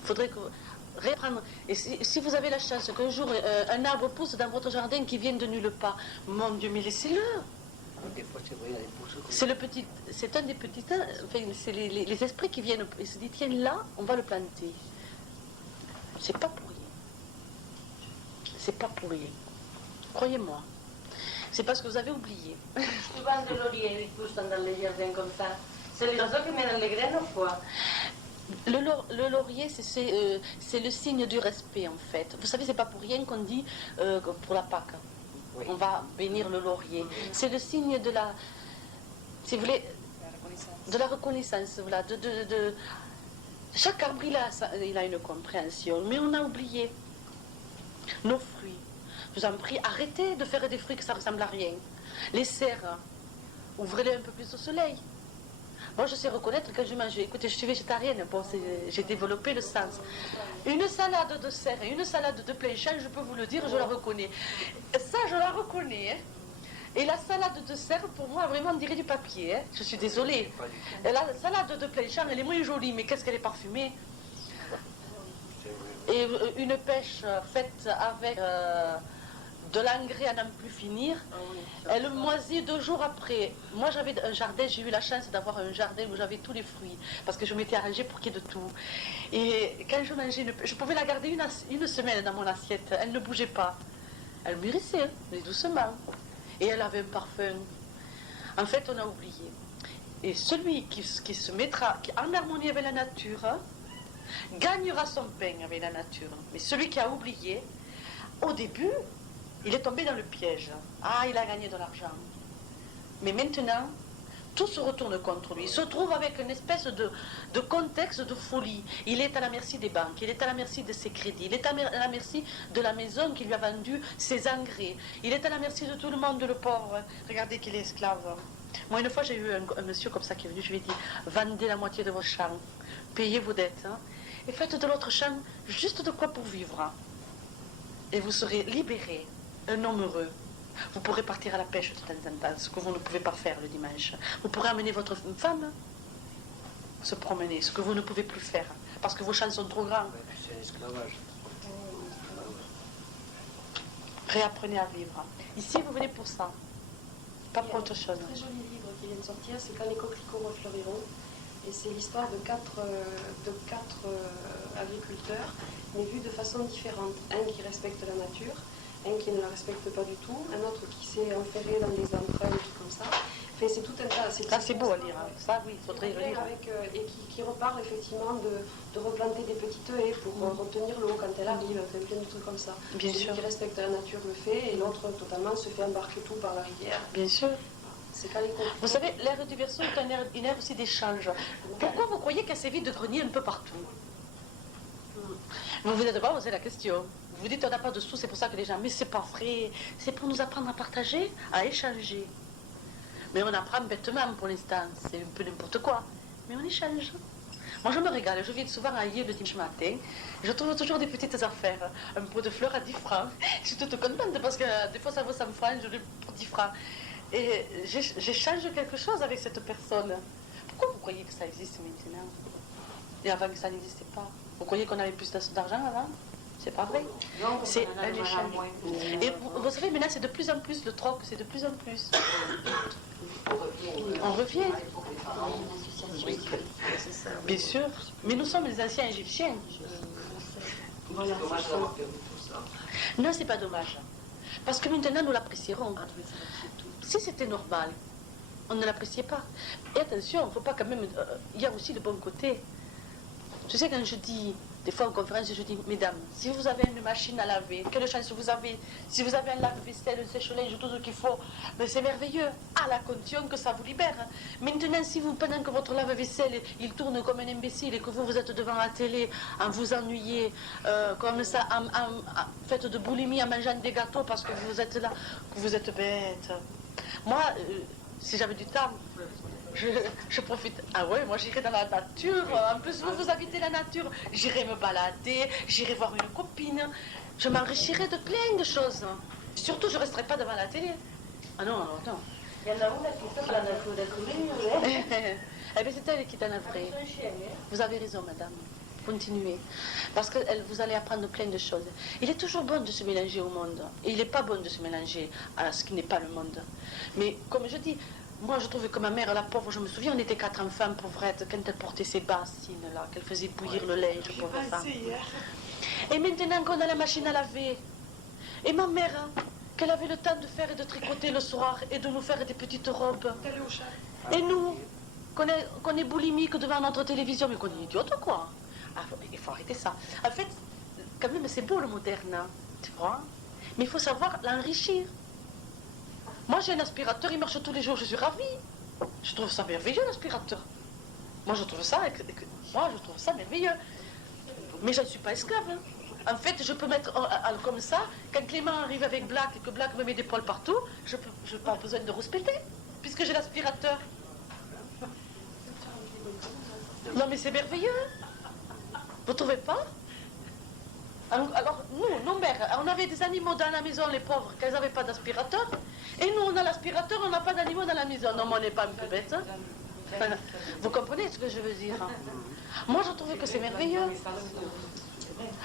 Il faudrait que reprendre. Et si vous avez la chance qu'un jour un arbre pousse dans votre jardin qui vient de nulle part, mon Dieu, mais laissez-le. Des fois, c'est vrai, il y a des pousses. C'est un des petits, enfin, c'est les esprits qui viennent et se disent tiens là, on va le planter. C'est pas pour rien. C'est pas pour rien. Croyez-moi. C'est parce que vous avez oublié. Souvent de lauriers ils poussent dans les jardins comme ça. C'est les oiseaux qui mettent les graines ou quoi? Le laurier, c'est le signe du respect en fait. Vous savez, c'est pas pour rien qu'on dit pour la Pâque. Oui. On va bénir le laurier. C'est le signe de la, si vous voulez, de la reconnaissance. Voilà, chaque arbre, il a une compréhension, mais on a oublié nos fruits. Je vous en prie, arrêtez de faire des fruits que ça ressemble à rien. Les serres, ouvrez-les un peu plus au soleil. Moi, je sais reconnaître que je mange. Écoutez, je suis végétarienne, bon, j'ai développé le sens. Une salade de serre et une salade de plein champ, je peux vous le dire, je la reconnais. Ça, je la reconnais. Hein. Et la salade de serre, pour moi, vraiment, on dirait du papier. Hein. Je suis désolée. Et la salade de plein champ, elle est moins jolie, mais qu'est-ce qu'elle est parfumée. Et une pêche faite avec de l'engrais à n'en plus finir, elle moisit 2 jours après. Moi, j'avais un jardin, j'ai eu la chance d'avoir un jardin où j'avais tous les fruits, parce que je m'étais arrangée pour qu'il y ait de tout. Et quand je mangeais une pêche, je pouvais la garder une semaine dans mon assiette, elle ne bougeait pas. Elle mûrissait, hein, mais doucement. Et elle avait un parfum. En fait, on a oublié. Et celui qui se mettra en harmonie avec la nature, hein, gagnera son pain avec la nature. Mais celui qui a oublié, au début, il est tombé dans le piège. Ah, il a gagné de l'argent. Mais maintenant, tout se retourne contre lui. Il se trouve avec une espèce de contexte de folie. Il est à la merci des banques, il est à la merci de ses crédits, il est à la merci de la maison qui lui a vendu ses engrais. Il est à la merci de tout le monde, le pauvre. Regardez qu'il est esclave. Moi, une fois, j'ai eu un monsieur comme ça qui est venu, je lui ai dit, vendez la moitié de vos champs, payez vos dettes, hein, et faites de l'autre champ juste de quoi pour vivre. Hein. Et vous serez libéré, un homme heureux. Vous pourrez partir à la pêche de temps en temps, ce que vous ne pouvez pas faire le dimanche. Vous pourrez amener votre femme se promener, ce que vous ne pouvez plus faire, parce que vos champs sont trop grands. C'est l'esclavage. Réapprenez à vivre. Ici, vous venez pour ça, pas pour autre chose. Un très joli livre qui vient de sortir, c'est Quand les coquelicots refleuriront. Et c'est l'histoire de quatre agriculteurs, mais vus de façon différente. Un qui respecte la nature, un qui ne la respecte pas du tout, un autre qui s'est enferré dans des emprunts, des trucs comme ça. Enfin, c'est tout un tas. C'est beau à lire. Hein. Ça, oui, il faudrait le lire. Et qui reparle effectivement de replanter des petites haies pour retenir l'eau quand elle arrive, enfin, plein de trucs comme ça. Bien Celui sûr. qui respecte la nature le fait, et l'autre totalement se fait embarquer tout par la rivière. Bien sûr. C'est quand les coquelicots. Vous savez, l'ère du Verseau est une ère aussi d'échange. Pourquoi vous croyez qu'elle sévit de grenier un peu partout? Vous vous êtes pas posé la question. Vous dites on n'a pas de sous, c'est pour ça que les gens... Mais c'est pas vrai. C'est pour nous apprendre à partager, à échanger. Mais on apprend bêtement pour l'instant. C'est un peu n'importe quoi. Mais on échange. Moi, je me régale. Je viens souvent à Yé le dimanche matin. Je trouve toujours des petites affaires. Un pot de fleurs à 10 francs. Je suis toute contente parce que des fois, ça vaut 100 francs. Je le pour 10 francs. Et j'échange quelque chose avec cette personne. Pourquoi vous croyez que ça existe maintenant? Et avant que ça n'existait pas? Vous croyez qu'on avait plus d'argent avant? C'est pas vrai. C'est un échange. Et vous savez, maintenant, c'est de plus en plus le troc, c'est de plus en plus. On revient. Oui. Bien sûr. Mais nous sommes les anciens Égyptiens. Voilà. Non, c'est pas dommage. Parce que maintenant, nous l'apprécierons. Si c'était normal, on ne l'appréciait pas. Et attention, il ne faut pas quand même... Il y a aussi le bon côté. Tu sais, quand je dis, des fois en conférence, je dis, mesdames, si vous avez une machine à laver, quelle chance vous avez? Si vous avez un lave-vaisselle, un sèche-linge, tout ce qu'il faut, ben c'est merveilleux, à la condition que ça vous libère. Maintenant, si vous, pendant que votre lave-vaisselle, il tourne comme un imbécile et que vous êtes devant la télé, en vous ennuyez, comme ça, faites de boulimie en mangeant des gâteaux parce que vous êtes là, que vous êtes bête. Moi, si j'avais du temps, je profite. Ah ouais, moi j'irai dans la nature. En plus, vous habitez la nature. J'irai me balader, j'irai voir une copine. Je m'enrichirai de plein de choses. Surtout, je ne resterai pas devant la télé. Ah non, non, non. Il y en a une qui fait la nature de courir. Eh bien, c'est elle qui est en vrai. Vous avez raison, madame. Continuez. Parce que vous allez apprendre plein de choses. Il est toujours bon de se mélanger au monde. Et il n'est pas bon de se mélanger à ce qui n'est pas le monde. Mais comme je dis, moi je trouve que ma mère, la pauvre, je me souviens, on était 4 enfants pauvrettes quand elle portait ses bassines là, qu'elle faisait bouillir le lait, pauvre femme. Et maintenant qu'on a la machine à laver, et ma mère, hein, qu'elle avait le temps de faire et de tricoter le soir et de nous faire des petites robes. Et nous, qu'on est boulimique devant notre télévision, mais qu'on est idiote ou quoi? Ah, il faut arrêter ça. En fait, quand même, c'est beau le moderne, hein, tu vois. Mais il faut savoir l'enrichir. Moi, j'ai un aspirateur, il marche tous les jours, je suis ravie. Je trouve ça merveilleux, l'aspirateur. Moi, je trouve ça merveilleux. Mais je ne suis pas esclave. Hein. En fait, je peux mettre comme ça, quand Clément arrive avec Black et que Black me met des poils partout, je n'ai pas besoin de rouspéter, puisque j'ai l'aspirateur. Non, mais c'est merveilleux. Vous ne trouvez pas? Alors, nous, nos mères, on avait des animaux dans la maison, les pauvres, qu'elles n'avaient pas d'aspirateur. Et nous, on a l'aspirateur, on n'a pas d'animaux dans la maison. Non, mais on n'est pas un peu bête. Hein? Vous comprenez ce que je veux dire? Moi, je trouve que c'est merveilleux.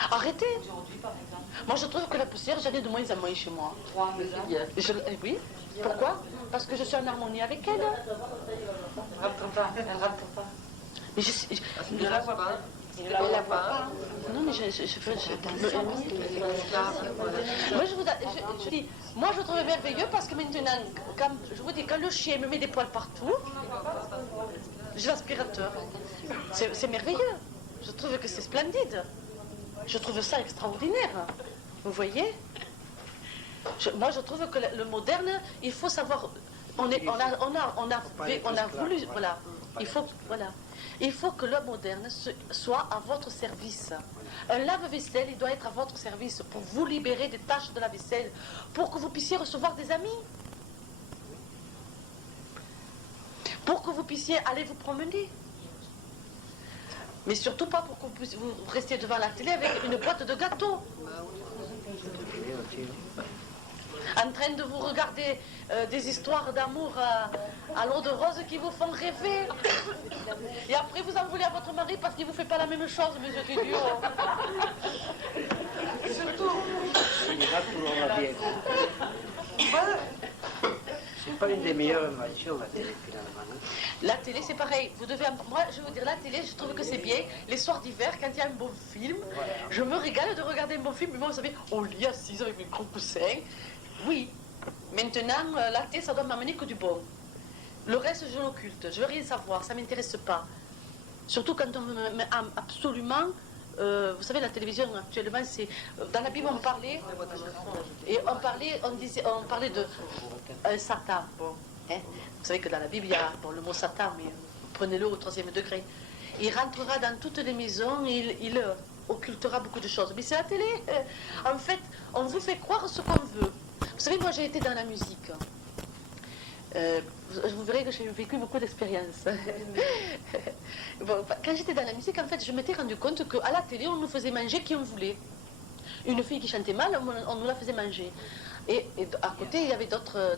Arrêtez. Moi, je trouve que la poussière, j'en ai de moins en moins chez moi. Oui. Pourquoi? Parce que je suis en harmonie avec elle. Elle rentre pas, elle rentre pas. Mais Ne la vois pas. Elle la voit pas. Non, mais moi, je dis, moi, je trouve merveilleux parce que maintenant, quand, je vous dis, quand le chien me met des poils partout, j'ai l'aspirateur. C'est merveilleux. Je trouve que c'est splendide. Je trouve ça extraordinaire. Vous voyez? Moi, je trouve que le moderne, il faut savoir a voulu, voilà. Il faut que le moderne soit à votre service. Un lave-vaisselle, il doit être à votre service pour vous libérer des tâches de la vaisselle, pour que vous puissiez recevoir des amis, pour que vous puissiez aller vous promener. Mais surtout pas pour que vous restiez devant la télé avec une boîte de gâteaux, en train de vous regarder des histoires d'amour à l'eau de rose qui vous font rêver. Et après, vous en voulez à votre mari parce qu'il ne vous fait pas la même chose, monsieur Tudio. Surtout, Tout va bien. voilà. C'est pas une des meilleures inventions, la télé, finalement. Hein. La télé, c'est pareil. Vous devez, moi, je veux vous dire, la télé, je trouve que c'est bien. Les soirs d'hiver, quand il y a un bon film, je me régale de regarder un bon film. Mais moi, vous savez, au lit assise avec mes gros coussins. Oui. Maintenant, la télé, ça doit m'amener que du bon. Le reste, je l'occulte. Je veux rien savoir. Ça m'intéresse pas. Surtout quand on me met absolument. Vous savez, la télévision actuellement, c'est dans la Bible on parlait et on parlait de Satan. Bon, hein. Vous savez que dans la Bible il y a le mot Satan, mais prenez-le au 3e degré. Il rentrera dans toutes les maisons et il occultera beaucoup de choses. Mais c'est la télé. En fait, on vous fait croire ce qu'on veut. Vous savez, moi j'ai été dans la musique. Vous verrez que j'ai vécu beaucoup d'expériences. Bon, quand j'étais dans la musique, en fait, je m'étais rendu compte qu'à la télé, on nous faisait manger qui on voulait. Une fille qui chantait mal, on nous la faisait manger. Et à côté, il y avait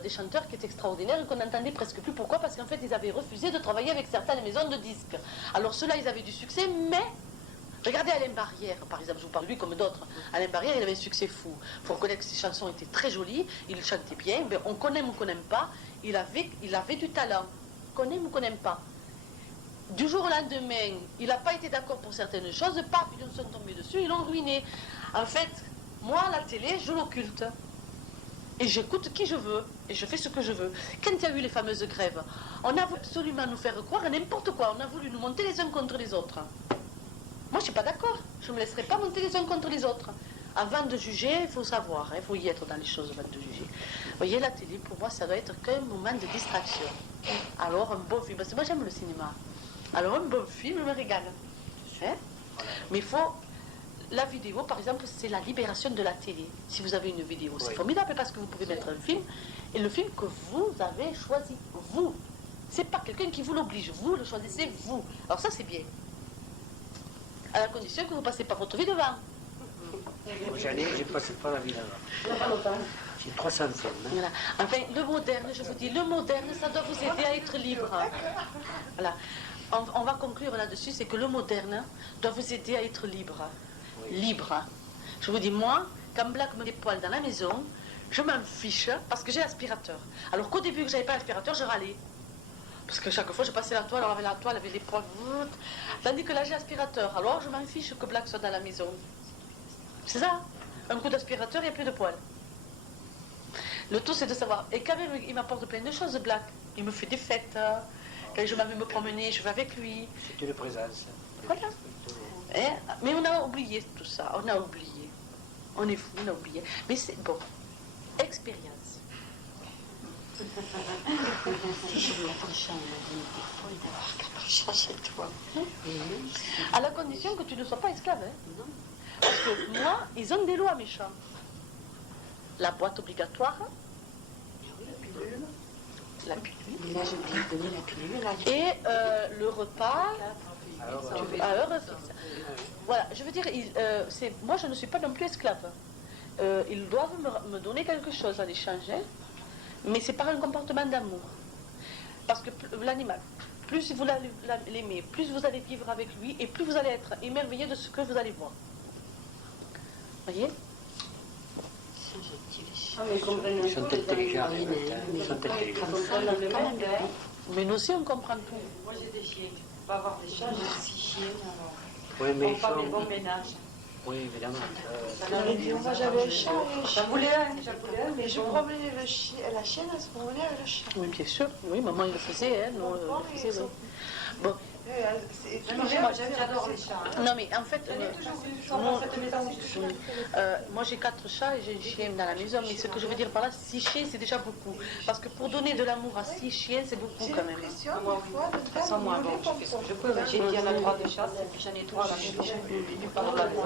des chanteurs qui étaient extraordinaires et qu'on n'entendait presque plus. Pourquoi? Parce qu'en fait, ils avaient refusé de travailler avec certaines maisons de disques. Alors ceux-là, ils avaient du succès, mais... Regardez Alain Barrière, par exemple, je vous parle de lui comme d'autres. Alain Barrière, il avait un succès fou. Il faut reconnaître que ses chansons étaient très jolies, il chantait bien, mais on connaît ou qu'on n'aime pas, il avait du talent. Qu'on aime ou qu'on n'aime pas. Du jour au lendemain, il n'a pas été d'accord pour certaines choses, paf, ils sont tombés dessus, ils l'ont ruiné. En fait, moi, la télé, je l'occulte. Et j'écoute qui je veux, et je fais ce que je veux. Quand il y a eu les fameuses grèves, on a voulu absolument nous faire croire à n'importe quoi, on a voulu nous monter les uns contre les autres. Moi, je ne suis pas d'accord. Je ne me laisserai pas monter les uns contre les autres. Avant de juger, il faut savoir, il faut y être dans les choses avant de juger. Vous voyez, la télé, pour moi, ça doit être qu'un moment de distraction. Alors, un bon film, parce que moi, j'aime le cinéma. Alors, un bon film me régale. Hein? Mais il faut... La vidéo, par exemple, c'est la libération de la télé. Si vous avez une vidéo, c'est formidable parce que vous pouvez mettre un film, et le film que vous avez choisi, vous. C'est pas quelqu'un qui vous l'oblige, vous le choisissez, vous. Alors ça, c'est bien. À la condition que vous ne passez pas votre vie devant. J'ai passé pas la vie là-bas. J'ai 300 films. Hein. Voilà. Enfin, le moderne, je vous dis, le moderne, ça doit vous aider à être libre. Voilà. On va conclure là-dessus, c'est que le moderne doit vous aider à être libre. Oui. Libre. Je vous dis, moi, quand Black me met des poils dans la maison, je m'en fiche parce que j'ai l'aspirateur. Alors qu'au début que j'avais pas l'aspirateur, je râlais. Parce que chaque fois je passais la toile, on avait la toile, avait des poils. Tandis que là j'ai l'aspirateur. Alors je m'en fiche que Black soit dans la maison. C'est ça. Un coup d'aspirateur, il n'y a plus de poils. Le tout c'est de savoir. Et quand même, il m'apporte plein de choses, Black. Il me fait des fêtes. Quand je m'en vais me promener, je vais avec lui. C'est une présence. Voilà. Mais on a oublié tout ça. On a oublié. On est fou, on a oublié. Mais c'est bon. Expérience. À la condition que tu ne sois pas esclave. Hein. Parce que moi, ils ont des lois méchantes. La boîte obligatoire. La pilule. Là, j'ai oublié de donner la pilule. Là, et le repas à heure fixe. Voilà, je veux dire, moi je ne suis pas non plus esclave. Ils doivent me donner quelque chose à l'échanger. Mais c'est par un comportement d'amour. Parce que l'animal, plus vous l'aimez, plus vous allez vivre avec lui et plus vous allez être émerveillé de ce que vous allez voir. Voyez? Ils sont intelligents. Ils sont intelligents. Mais nous aussi on comprend tout. Moi j'ai des chiens. On va avoir des chats, j'ai 6 chiens. Oui, mais on fait des bons ménages. Oui, évidemment. Moi j'avais un chat et un chien. J'en voulais un, Mais je promenais la chienne, elle se promenait avec le chien. Oui, bien sûr. Oui, maman il le faisait. Hein, nous, le faisait, oui. Bon. Moi, j'adore les chats. Hein. Non, mais en fait, Je n'ai toujours vu sans cette maison. moi j'ai 4 chats et j'ai un chien dans la maison, mais ce que je veux dire par là, 6 chiens c'est déjà beaucoup. Parce que pour donner de l'amour à 6 chiens, c'est beaucoup quand même. De toute façon, moi, bon, je fais ce que je peux. J'ai dit à la droite de chasse, et puis j'en ai 3 à la maison. Pendant la nuit,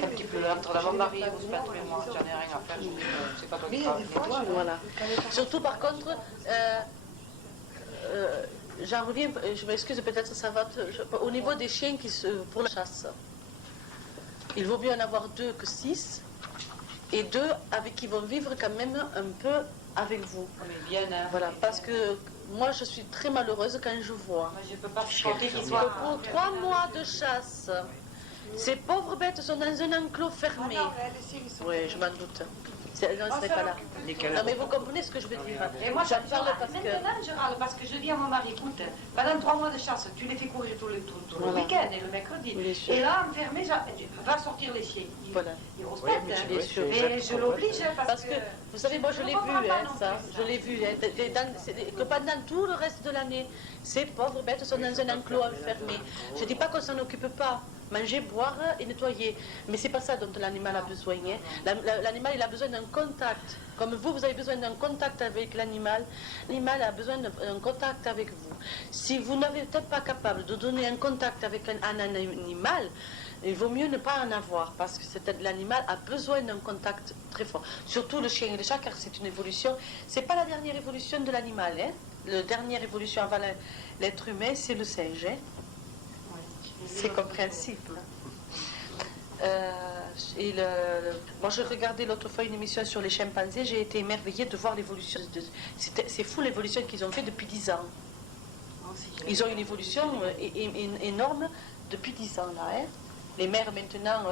quand il pleut, entre la mariée, vous se tous les mois, j'en ai rien à faire. C'est pas toi qui parles. Voilà. Surtout par contre, j'en reviens, je m'excuse, peut-être ça va, au niveau des chiens pour la chasse, il vaut mieux en avoir 2 que 6, et 2 avec qui vont vivre quand même un peu avec vous. Mais bien, hein. Voilà, parce que moi je suis très malheureuse quand je vois Moi, je peux pas supporter qu'ils que soient... pour 3 mois de chasse, ces pauvres bêtes sont dans un enclos fermé. Oui, je m'en doute. Non, ne serait pas là. Non, mais vous comprenez ce que je veux dire. Et moi, j'en parle parce que... maintenant, je râle parce que je dis à mon mari, écoute, pendant 3 mois de chasse, tu les fais courir tout le Voilà. week-end et le mercredi. Bien sûr. Et là, enfermé, va sortir les chiens. Voilà. Ils respectent, hein. bien sûr. Mais je l'oblige Parce que, vous savez, moi je l'ai vu, comprends pas hein, non ça. plus, Je l'ai vu, hein, que pendant tout le reste de l'année, ces pauvres bêtes sont dans un enclos enfermé. Je ne dis pas qu'on s'en occupe pas. Manger, boire et nettoyer. Mais c'est pas ça dont l'animal a besoin. Hein. L'animal, il a besoin d'un contact. Comme vous avez besoin d'un contact avec l'animal, l'animal a besoin d'un contact avec vous. Si vous n'êtes pas capable de donner un contact avec un animal, il vaut mieux ne pas en avoir, parce que l'animal a besoin d'un contact très fort. Surtout le chien et le chat, car c'est une évolution. C'est pas la dernière évolution de l'animal. Hein. La dernière évolution avant l'être humain, c'est le singe. Hein. C'est compréhensible. Moi, je regardais l'autre fois une émission sur les chimpanzés, j'ai été émerveillée de voir l'évolution. C'est fou l'évolution qu'ils ont fait depuis 10 ans. Ils ont une évolution énorme depuis 10 ans, là. Hein. Les mères, maintenant,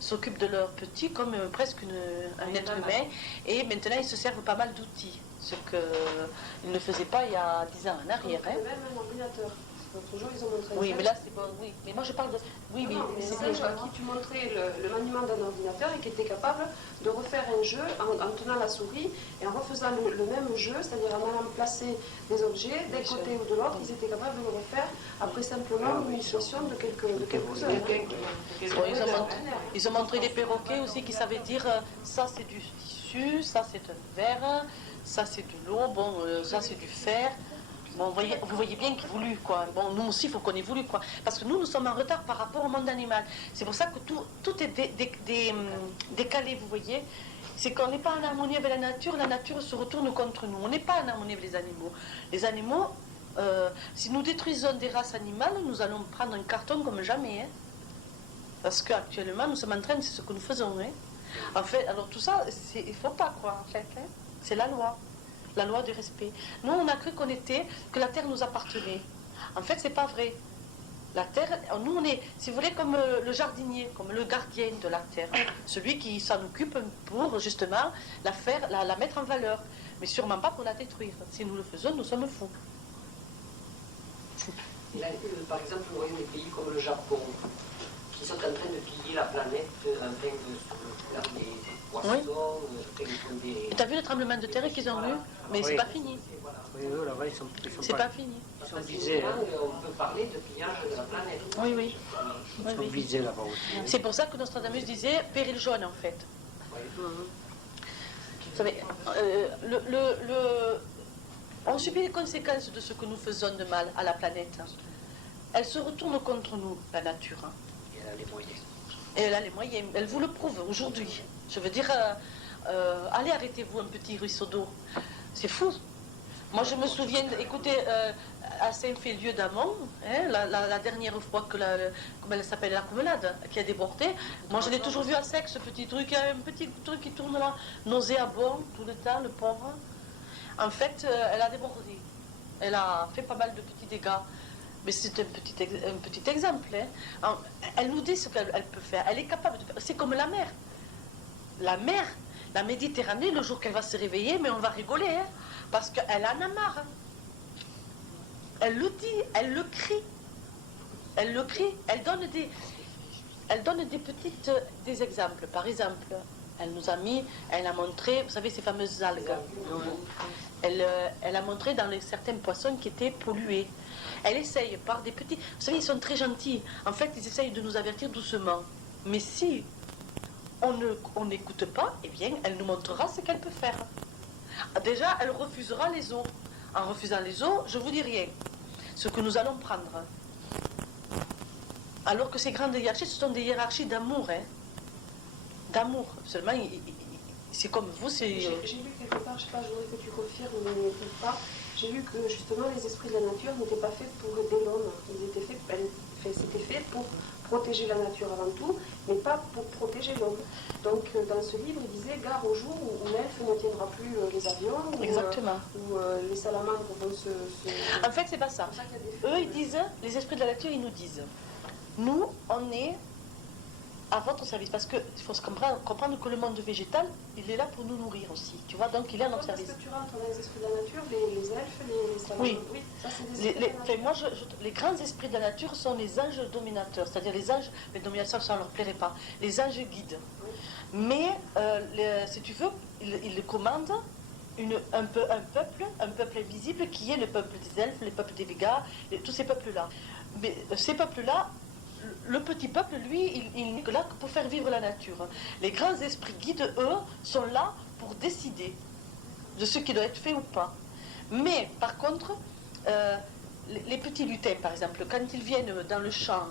s'occupent de leurs petits comme presque un être humain. Et maintenant, ils se servent pas mal d'outils. Ce qu'ils ne faisaient pas il y a 10 ans en arrière. Hein. Même un ordinateur. L'autre jour, ils ont montré Oui, un mais là, c'est bon, oui. Mais moi, je parle de... Oui, oui. non, mais c'est un jeu à qui tu montrais le maniement d'un ordinateur et qui était capable de refaire un jeu en tenant la souris et en refaisant le même jeu, c'est-à-dire en allant placer des objets d'un côté ou de l'autre, ils étaient capables de le refaire après simplement une session de quelques heures. Bon, ils ont montré des perroquets aussi qui savaient dire ça c'est du tissu, ça c'est un verre, ça c'est de l'eau, bon, ça c'est du fer. Bon, vous voyez bien qu'il voulu, quoi. Bon, nous aussi, il faut qu'on ait voulu, quoi. Parce que nous sommes en retard par rapport au monde animal. C'est pour ça que tout est décalé, vous voyez. C'est qu'on n'est pas en harmonie avec la nature se retourne contre nous. On n'est pas en harmonie avec les animaux. Les animaux, si nous détruisons des races animales, nous allons prendre un carton comme jamais. Hein. Parce qu'actuellement, nous sommes en train, c'est ce que nous faisons. Hein. En fait, alors tout ça, il ne faut pas, quoi, en fait. Hein. C'est la loi. La loi du respect. Nous, on a cru que la terre nous appartenait. En fait, c'est pas vrai. La terre, nous, on est, si vous voulez, comme le jardinier, comme le gardien de la terre. Celui qui s'en occupe pour, justement, la mettre en valeur. Mais sûrement pas pour la détruire. Si nous le faisons, nous sommes fous. Par exemple, vous voyez des pays comme le Japon, qui sont en train de piller la planète, afin de faire des poissons, des... Tu as vu le tremblement de terre qu'ils ont eu? Mais c'est pas fini. Oui, là-bas, ils sont c'est pas fini. Ils sont visés. On peut parler de pillage de la planète. Oui, oui. Ils sont visés là-bas aussi. C'est pour ça que Nostradamus disait péril jaune, en fait. Vous savez, on subit les conséquences de ce que nous faisons de mal à la planète. Elle se retourne contre nous, la nature. Et elle a les moyens. Et elle a les moyens. Elle vous le prouve aujourd'hui. Je veux dire, allez, arrêtez-vous un petit ruisseau d'eau. C'est fou. Moi, je me souviens, écoutez, à Saint-Félieu d'Amont, hein, la dernière fois que comment elle s'appelle, la coumelade, qui a débordé, moi je l'ai toujours vu à sec, ce petit truc, un petit truc qui tourne là, nauséabond tout le temps, le pauvre. En fait, elle a débordé. Elle a fait pas mal de petits dégâts. Mais c'est un petit exemple. Hein. Elle nous dit ce qu'elle peut faire. Elle est capable de faire. C'est comme la mer. La mer, la Méditerranée, le jour qu'elle va se réveiller, mais on va rigoler. Hein, parce qu'elle en a marre. Elle le dit, elle le crie. Elle le crie. Elle donne des exemples. Par exemple, Elle a montré, vous savez, ces fameuses algues. Elle a montré dans certains poissons qui étaient pollués. Elle essaye par des petits... Vous savez, ils sont très gentils. En fait, ils essayent de nous avertir doucement. Mais si on n'écoute pas, eh bien, elle nous montrera ce qu'elle peut faire. Déjà, elle refusera les eaux. En refusant les eaux, je vous dis rien. Ce que nous allons prendre. Alors que ces grandes hiérarchies, ce sont des hiérarchies d'amour. Hein. D'amour. Seulement, c'est comme vous, c'est... J'ai lu quelque part, je ne sais pas, je voudrais que tu confirmes, mais peut-être pas. J'ai lu que justement les esprits de la nature n'étaient pas faits pour aider l'homme. C'était fait pour protéger la nature avant tout, mais pas pour protéger l'homme. Donc dans ce livre, il disait gare au jour où l'elfe ne tiendra plus les avions, Exactement. où les salamandres vont se... En fait, c'est pas ça. Eux, ils disent, les esprits de la nature, ils nous disent, nous, on est à votre service, parce qu'il faut se comprendre que le monde végétal, il est là pour nous nourrir aussi, tu vois, donc il est à notre service. Est-ce que tu rentres dans les esprits de la nature, les elfes, les salamandres? Oui. Ça, c'est des esprits de la nature. Moi, les grands esprits de la nature sont les anges dominateurs, c'est-à-dire les anges, mais dominateurs, ça ne leur plairait pas, les anges guides. Oui. Mais, si tu veux, ils commandent un peuple invisible qui est le peuple des elfes, le peuple des Végas, tous ces peuples-là. Mais ces peuples-là, le petit peuple, lui, il n'est que là pour faire vivre la nature. Les grands esprits guides, eux, sont là pour décider de ce qui doit être fait ou pas. Mais, par contre, les petits lutins, par exemple, quand ils viennent dans le champ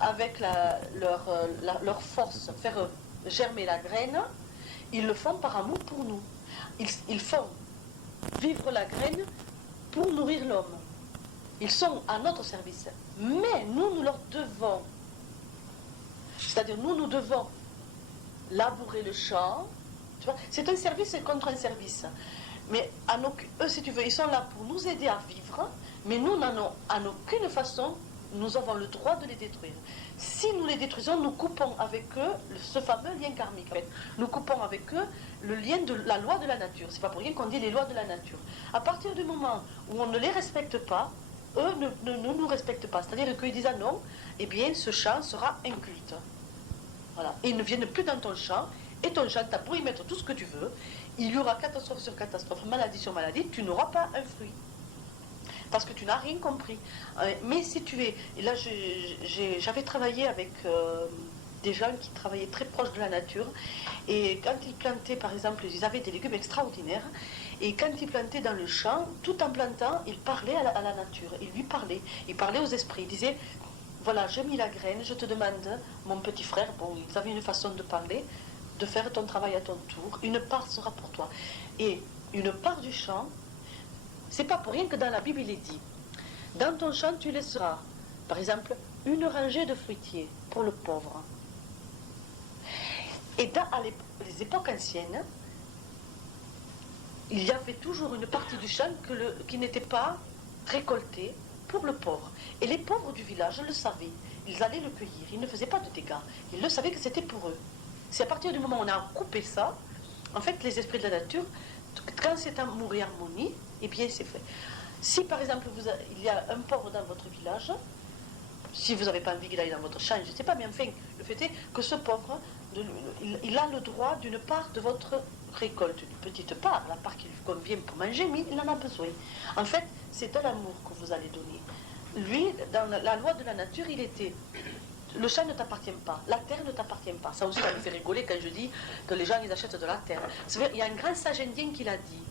avec leur force, faire germer la graine, ils le font par amour pour nous. Ils font vivre la graine pour nourrir l'homme. Ils sont à notre service. Mais nous leur devons. C'est-à-dire, nous devons labourer le champ. Tu vois, c'est un service contre un service. Mais eux, si tu veux, ils sont là pour nous aider à vivre, mais nous n'en en aucune façon, nous avons le droit de les détruire. Si nous les détruisons, nous coupons avec eux ce fameux lien karmique. En fait. Nous coupons avec eux le lien de la loi de la nature. C'est pas pour rien qu'on dit les lois de la nature. À partir du moment où on ne les respecte pas, eux ne nous respectent pas. C'est-à-dire qu'ils disent ah non, eh bien ce champ sera inculte. Voilà. Et ils ne viennent plus dans ton champ, et ton champ, tu as beau y mettre tout ce que tu veux, il y aura catastrophe sur catastrophe, maladie sur maladie, tu n'auras pas un fruit. Parce que tu n'as rien compris. Mais si tu es... Et là, j'avais travaillé avec des gens qui travaillaient très proches de la nature, et quand ils plantaient, par exemple, ils avaient des légumes extraordinaires, et quand ils plantaient dans le champ, tout en plantant, ils parlaient à la nature, ils lui parlaient, ils parlaient aux esprits, ils disaient, voilà, j'ai mis la graine, je te demande, mon petit frère, bon, ils avaient une façon de parler, de faire ton travail à ton tour, une part sera pour toi. Et une part du champ, c'est pas pour rien que dans la Bible il est dit, dans ton champ tu laisseras, par exemple, une rangée de fruitiers pour le pauvre. Et à les époques anciennes, il y avait toujours une partie du champ qui n'était pas récoltée pour le pauvre. Et les pauvres du village le savaient. Ils allaient le cueillir. Ils ne faisaient pas de dégâts. Ils le savaient que c'était pour eux. C'est à partir du moment où on a coupé ça, en fait, les esprits de la nature, quand c'est amour et harmonie, eh bien, c'est fait. Si, par exemple, il y a un pauvre dans votre village, si vous n'avez pas envie qu'il aille dans votre champ, je ne sais pas, mais enfin, le fait est que ce pauvre, il a le droit d'une part de votre récolte, une petite part, la part qui lui convient pour manger, mais il en a besoin. En fait, c'est de l'amour que vous allez donner. Lui, dans la loi de la nature, il était... Le champ ne t'appartient pas, la terre ne t'appartient pas. Ça aussi, ça me fait rigoler quand je dis que les gens, ils achètent de la terre. Il y a un grand sage indien qui l'a dit.